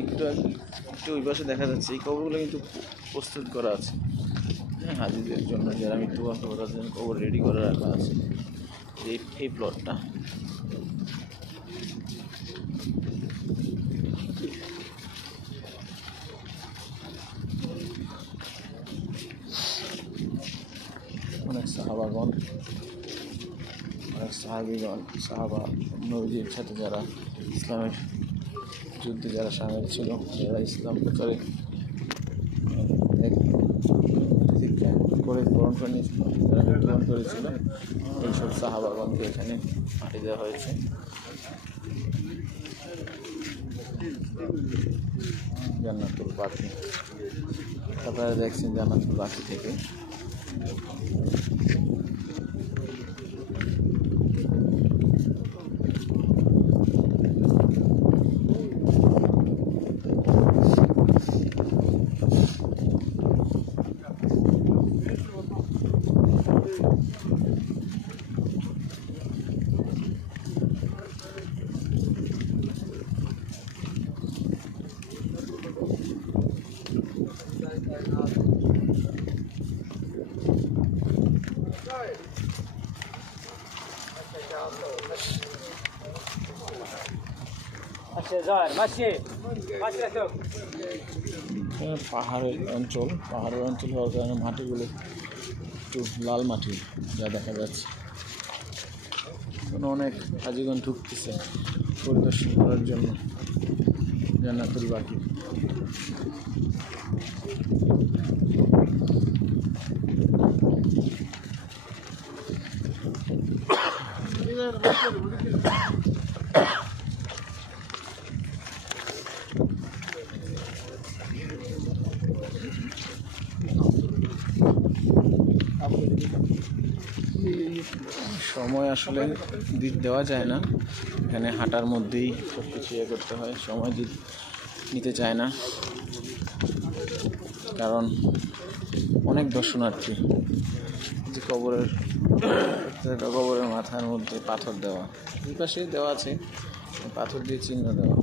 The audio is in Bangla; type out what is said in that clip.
একটু ওই পাশে দেখা যাচ্ছে এই কবরগুলো কিন্তু প্রস্তুত করা আছে, হ্যাঁ, হাজিদের জন্য যারা মৃত্যুবরণ করবে তাদের জন্য কবর রেডি করে রাখা আছে। এই প্লটটা অনেক সাহাবাগণ, অনেক সাহাবিগণ, সাহাবা নবীজির সাথে যারা ইসলামের যুদ্ধে যারা সামিল ছিল, যারা ইসলাম প্রচারে করে গ্রহণ করেনি, যারা মৃত্যুবরণ করেছিল, এইসব সাহাবাগণকে এখানে মাটি দেওয়া হয়েছে। জান্নাতুল বাকি, আপনারা দেখছেন জান্নাতুল বাকি থেকে পাহাড়ের অঞ্চল হওয়ার কারণে মাটিগুলো একটু লাল মাটি যা দেখা যাচ্ছে। অনেক হাজিগণ ঢুকতেছে পরিদর্শন করার জন্য জান্নাতুল বাকি। সময় আসলে দেওয়া যায় না, এখানে হাঁটার মধ্যেই সব কিছু করতে হয়, সময় নিতে চায় না, কারণ অনেক দর্শনার্থী। যে কবরের মাথার মধ্যে পাথর দেওয়া, এই পাশে দেওয়া আছে, পাথর দিয়ে চিহ্ন দেওয়া।